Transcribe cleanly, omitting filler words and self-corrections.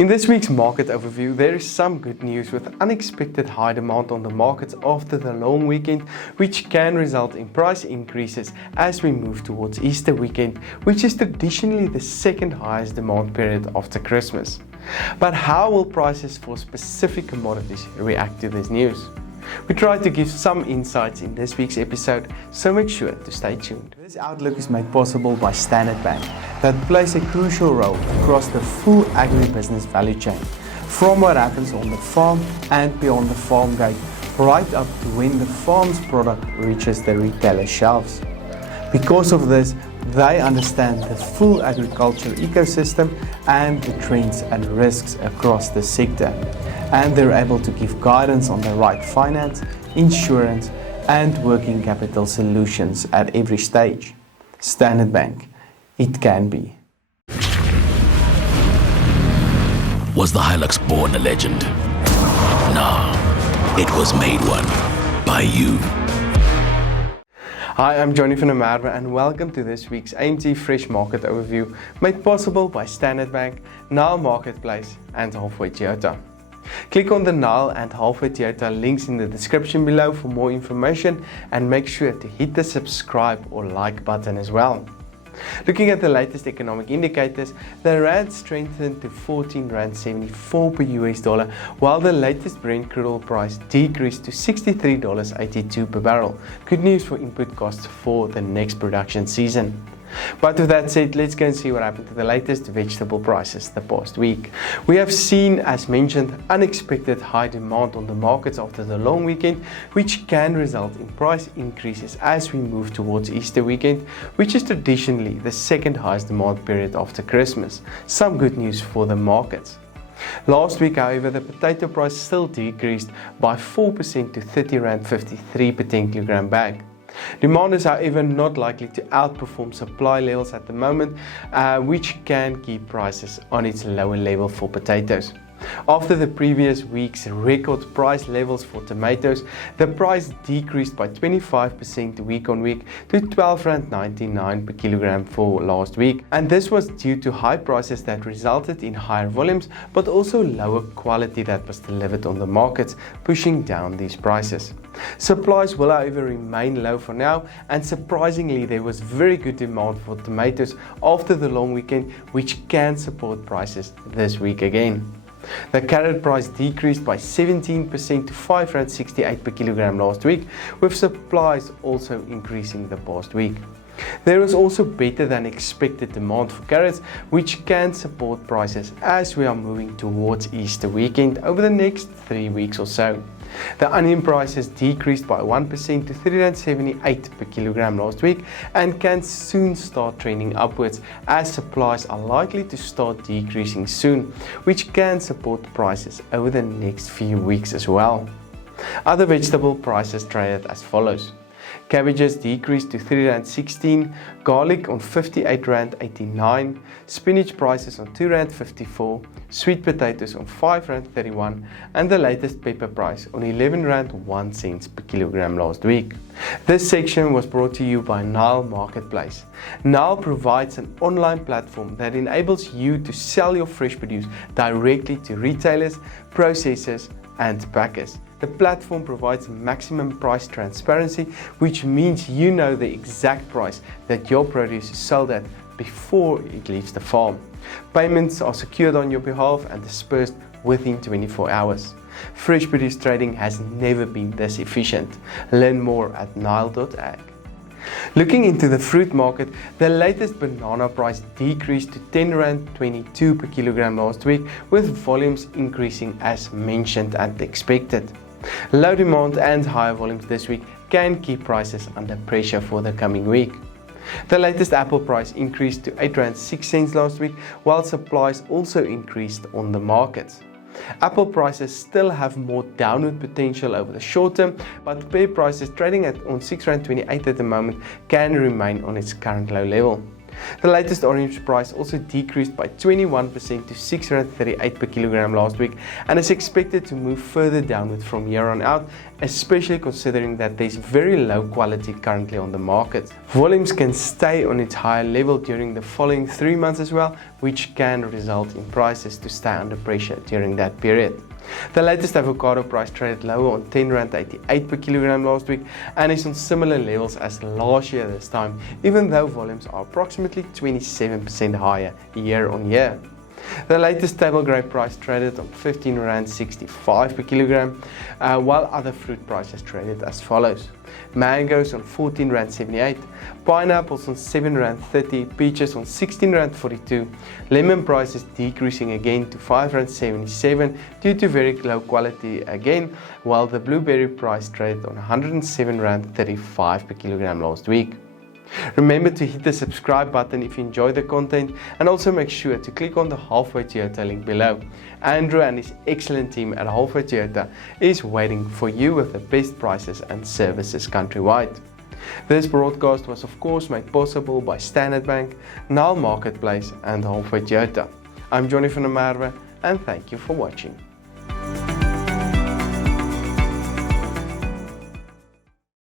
In this week's market overview, there is some good news with unexpected high demand on the markets after the long weekend, which can result in price increases as we move towards Easter weekend, which is traditionally the second highest demand period after Christmas. But how will prices for specific commodities react to this news? We try to give some insights in this week's episode, so make sure to stay tuned. This outlook is made possible by Standard Bank, that plays a crucial role across the full agribusiness value chain, from what happens on the farm and beyond the farm gate, right up to when the farm's product reaches the retailer shelves. Because of this, they understand the full agriculture ecosystem and the trends and risks across the sector, and they're able to give guidance on the right finance, insurance and working capital solutions at every stage. Standard Bank, it can be. Was the Hilux born a legend? No, it was made one by you. Hi, I'm Johnny van der Merwe and welcome to this week's AMT Fresh Market Overview, made possible by Standard Bank, Nile Marketplace and Halfway Toyota. Click on the Nile and Halfway Toyota links in the description below for more information, and make sure to hit the subscribe or like button as well. Looking at the latest economic indicators, the rand strengthened to 14 rand 74 per US dollar, while the latest Brent crude oil price decreased to $63.82 per barrel. Good news for input costs for the next production season. But with that said, let's go and see what happened to the latest vegetable prices the past week. We have seen, as mentioned, unexpected high demand on the markets after the long weekend, which can result in price increases as we move towards Easter weekend, which is traditionally the second highest demand period after Christmas. Some good news for the markets. Last week, however, the potato price still decreased by 4% to 30 rand 53 per 10 kilogram bag. Demand is, however, not likely to outperform supply levels at the moment, which can keep prices on its lower level for potatoes. After the previous week's record price levels for tomatoes, the price decreased by 25% week on week to 12.99 rand per kilogram for last week, and this was due to high prices that resulted in higher volumes but also lower quality that was delivered on the markets, pushing down these prices. Supplies will, however, remain low for now, and surprisingly there was very good demand for tomatoes after the long weekend, which can support prices this week again. The carrot price decreased by 17% to 5.68 rand per kilogram last week, with supplies also increasing the past week. There was also better than expected demand for carrots, which can support prices as we are moving towards Easter weekend over the next 3 weeks or so. The onion prices decreased by 1% to 3.78 per kilogram last week, and can soon start trending upwards as supplies are likely to start decreasing soon, which can support prices over the next few weeks as well. Other vegetable prices traded as follows. Cabbages decreased to 3.16 rand, garlic on 58.89 rand, spinach prices on 2.54 rand, sweet potatoes on 5.31 rand, and the latest pepper price on 11.01 rand per kilogram last week. This section was brought to you by Nile Marketplace. Nile provides an online platform that enables you to sell your fresh produce directly to retailers, processors, and packers. The platform provides maximum price transparency, which means you know the exact price that your produce is sold at before it leaves the farm. Payments are secured on your behalf and dispersed within 24 hours. Fresh produce trading has never been this efficient. Learn more at Nile.ag. Looking into the fruit market, the latest banana price decreased to 10.22 rand per kilogram last week, with volumes increasing as mentioned and expected. Low demand and higher volumes this week can keep prices under pressure for the coming week. The latest apple price increased to 8.06 rand last week, while supplies also increased on the markets. Apple prices still have more downward potential over the short term, but pear prices trading on 6.28 rand at the moment can remain on its current low level. The latest orange price also decreased by 21% to 6.38 rand per kilogram last week, and is expected to move further downward from here on out, especially considering that there is very low quality currently on the market. Volumes can stay on its higher level during the following 3 months as well, which can result in prices to stay under pressure during that period. The latest avocado price traded lower on R10.88 per kilogram last week and is on similar levels as last year this time, even though volumes are approximately 27% higher year on year. The latest table grape price traded on R15.65 per kilogram, while other fruit prices traded as follows. Mangoes on R14.78, pineapples on R7.30, peaches on R16.42, lemon prices decreasing again to R5.77 due to very low quality again, while the blueberry price traded on R107.35 per kilogram last week. Remember to hit the subscribe button if you enjoy the content, and also make sure to click on the Halfway Toyota link below. Andrew and his excellent team at Halfway Toyota is waiting for you with the best prices and services countrywide. This broadcast was of course made possible by Standard Bank, Nile Marketplace and Halfway Toyota. I'm Johnny van der Merwe and thank you for watching.